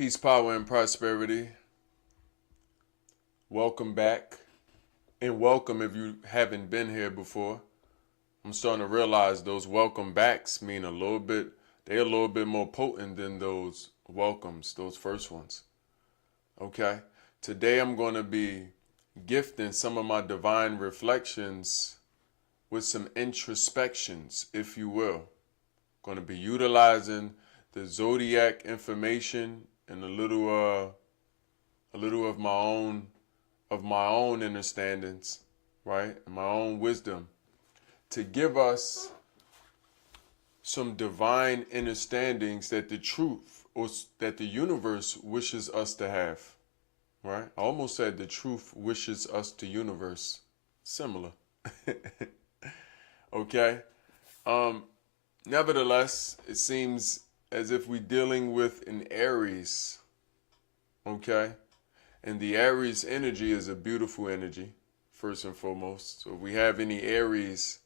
Peace, power, and prosperity. Welcome back. And welcome if you haven't been here before. I'm starting to realize those welcome backs mean they're a little bit more potent than those welcomes, those first ones. Okay? Today I'm going to be gifting some of my divine reflections with some introspections, if you will. Going to be utilizing the zodiac information and a little of my own understandings, right? And my own wisdom to give us some divine understandings that the truth or that the universe wishes us to have, right? I almost said the truth wishes us to universe. Similar. Okay? Nevertheless, it seems as if we're dealing with an Aries, okay? And the Aries energy is a beautiful energy, first and foremost. So if we have any Aries,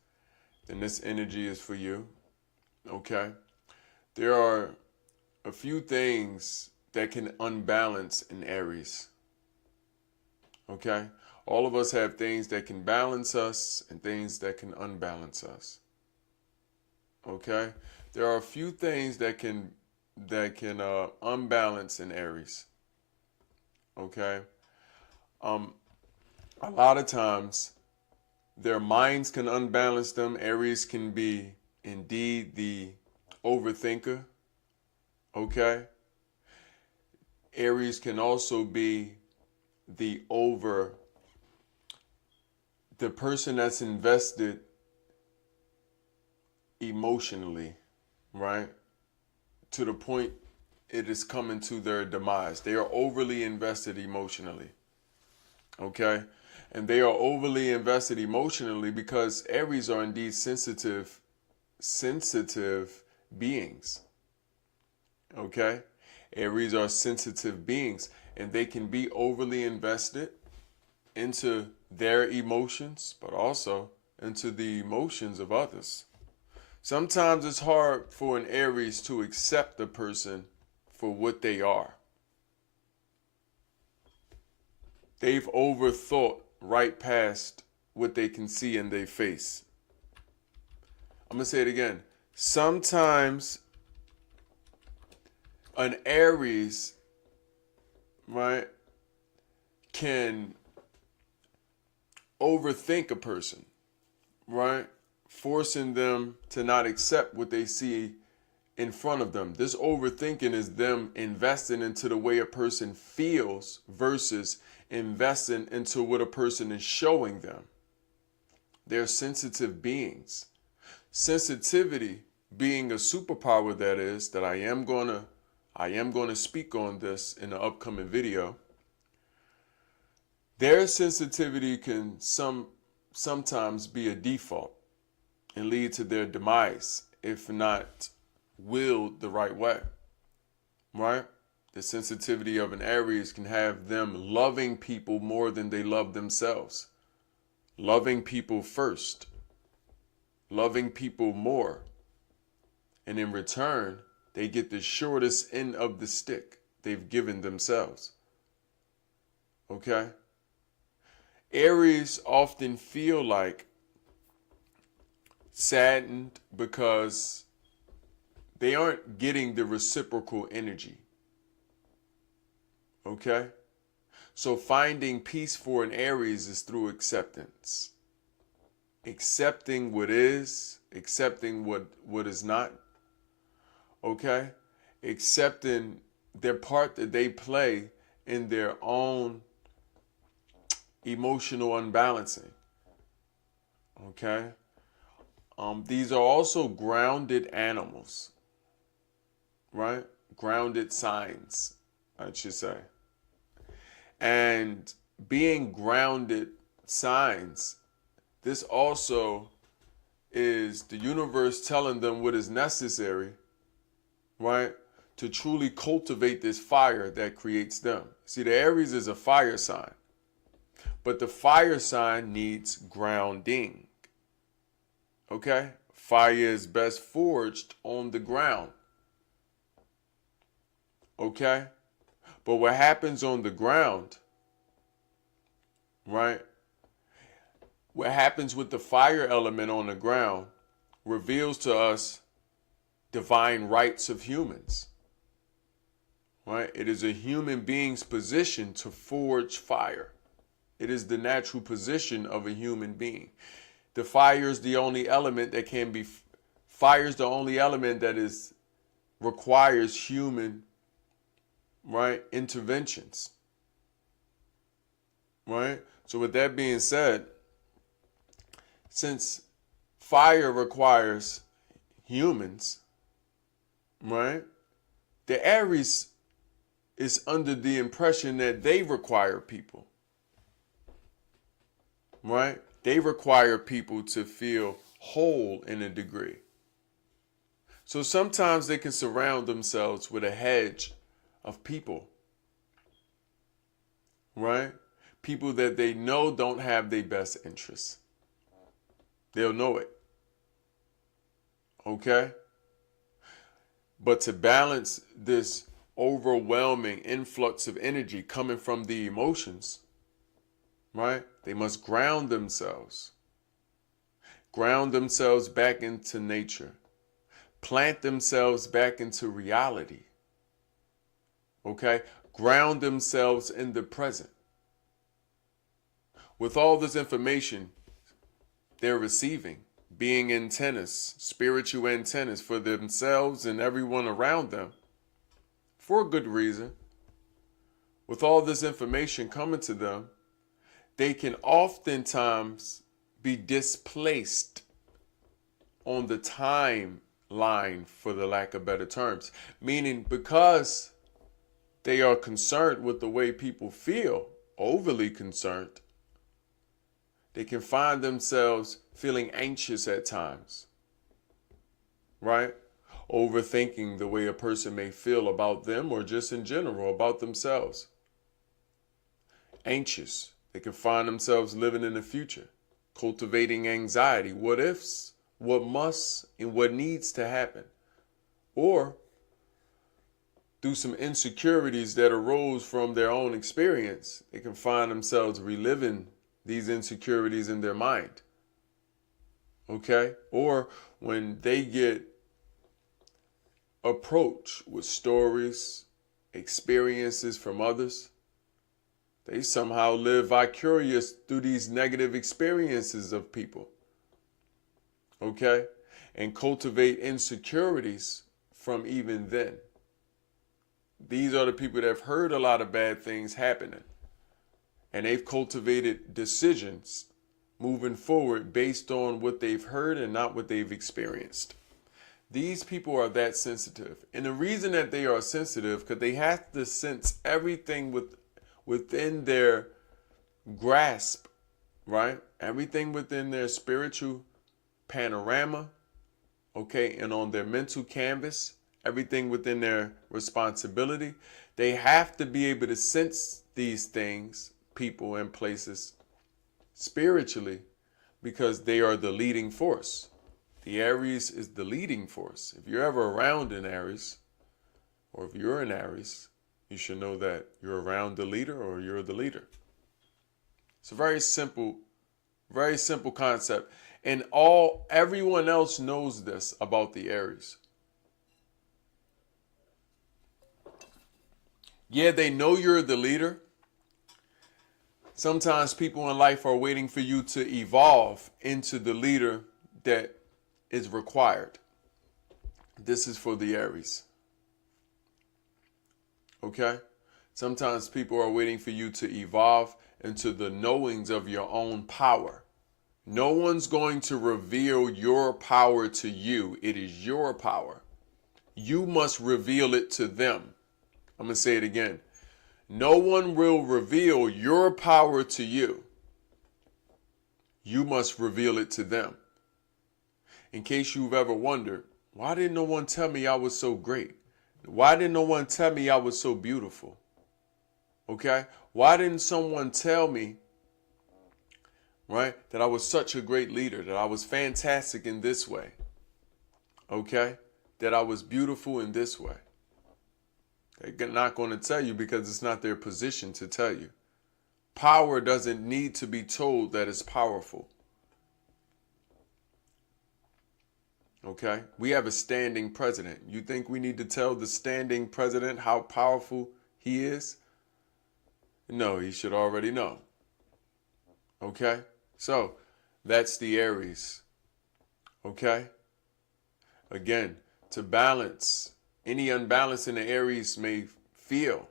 then this energy is for you, okay? There are a few things that can unbalance an Aries, okay? All of us have things that can balance us and things that can unbalance us, okay? There are a few things that can unbalance an Aries. Okay. A lot of times their minds can unbalance them. Aries can be indeed the overthinker. Okay. Aries can also be the person that's invested emotionally, right? To the point it is coming to their demise. They are overly invested emotionally. Okay? And they are overly invested emotionally because Aries are indeed sensitive beings. Okay? Aries are sensitive beings and they can be overly invested into their emotions, but also into the emotions of others. Sometimes it's hard for an Aries to accept a person for what they are. They've overthought right past what they can see in their face. I'm going to say it again. Sometimes an Aries, right, can overthink a person, right? Forcing them to not accept what they see in front of them. This overthinking is them investing into the way a person feels versus investing into what a person is showing them. They're sensitive beings. Sensitivity being a superpower, that is, that I am going to speak on this in the upcoming video. Their sensitivity can sometimes be a default and lead to their demise if not willed the right way, right? The sensitivity of an Aries can have them loving people more than they love themselves, loving people first, loving people more, and in return, they get the shortest end of the stick they've given themselves, okay? Aries often feel like saddened because they aren't getting the reciprocal energy. Okay? So finding peace for an Aries is through acceptance. Accepting what is, accepting what is not. Okay? Accepting their part that they play in their own emotional unbalancing. Okay? These are also grounded animals, right? Grounded signs, I should say. And being grounded signs, this also is the universe telling them what is necessary, right? To truly cultivate this fire that creates them. See, the Aries is a fire sign, but the fire sign needs grounding. Okay? Fire is best forged on the ground. Okay? But what happens on the ground, right? What happens with the fire element on the ground reveals to us divine rights of humans, right? It is a human being's position to forge fire. It is the natural position of a human being. The fire is the only element that can be, fire is the only element that requires human, right, interventions, right? So with that being said, since fire requires humans, right, the Aries is under the impression that they require people, right? They require people to feel whole in a degree. So sometimes they can surround themselves with a hedge of people, right? People that they know don't have their best interests. They'll know it. Okay? But to balance this overwhelming influx of energy coming from the emotions, right? They must ground themselves back into nature, plant themselves back into reality, okay? Ground themselves in the present. With all this information they're receiving, being antennas, spiritual antennas for themselves and everyone around them, for a good reason. With all this information coming to them, they can oftentimes be displaced on the timeline, for the lack of better terms. Meaning, because they are concerned with the way people feel, overly concerned, they can find themselves feeling anxious at times, right? Overthinking the way a person may feel about them or just in general about themselves. Anxious. They can find themselves living in the future, cultivating anxiety, what ifs, what must, and what needs to happen. Or through some insecurities that arose from their own experience, they can find themselves reliving these insecurities in their mind. Okay? Or when they get approached with stories, experiences from others, they somehow live vicarious through these negative experiences of people. Okay? And cultivate insecurities from even then. These are the people that have heard a lot of bad things happening. And they've cultivated decisions moving forward based on what they've heard and not what they've experienced. These people are that sensitive. And the reason that they are sensitive, because they have to sense everything within their grasp, right? Everything within their spiritual panorama, okay? And on their mental canvas, everything within their responsibility. They have to be able to sense these things, people and places, spiritually, because they are the leading force. The Aries is the leading force. If you're ever around an Aries, or if you're an Aries, you should know that you're around the leader or you're the leader. It's a very simple concept. And everyone else knows this about the Aries. Yeah, they know you're the leader. Sometimes people in life are waiting for you to evolve into the leader that is required. This is for the Aries. Okay? Sometimes people are waiting for you to evolve into the knowings of your own power. No one's going to reveal your power to you. It is your power. You must reveal it to them. I'm going to say it again. No one will reveal your power to you. You must reveal it to them. In case you've ever wondered, why didn't no one tell me I was so great? Why didn't no one tell me I was so beautiful? Okay? Why didn't someone tell me, right, that I was such a great leader, that I was fantastic in this way? Okay? That I was beautiful in this way? They're not going to tell you because it's not their position to tell you. Power doesn't need to be told that it's powerful. Okay? We have a standing president. You think we need to tell the standing president how powerful he is? No, he should already know. Okay? So, that's the Aries. Okay? Again, to balance any unbalance in the Aries may feel.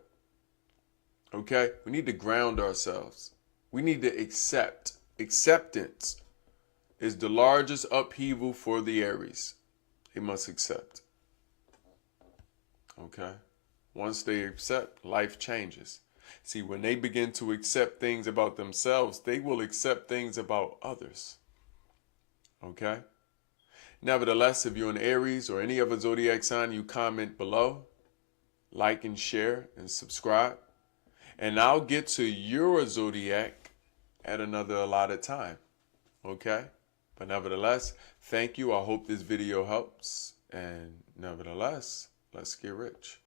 Okay? We need to ground ourselves. We need to accept. Acceptance is the largest upheaval for the Aries. They must accept. Okay? Once they accept, life changes. See, when they begin to accept things about themselves, they will accept things about others. Okay? Nevertheless, if you're an Aries or any other zodiac sign, you comment below, like and share and subscribe. And I'll get to your zodiac at another allotted time. Okay? But nevertheless, thank you. I hope this video helps. And nevertheless, let's get rich.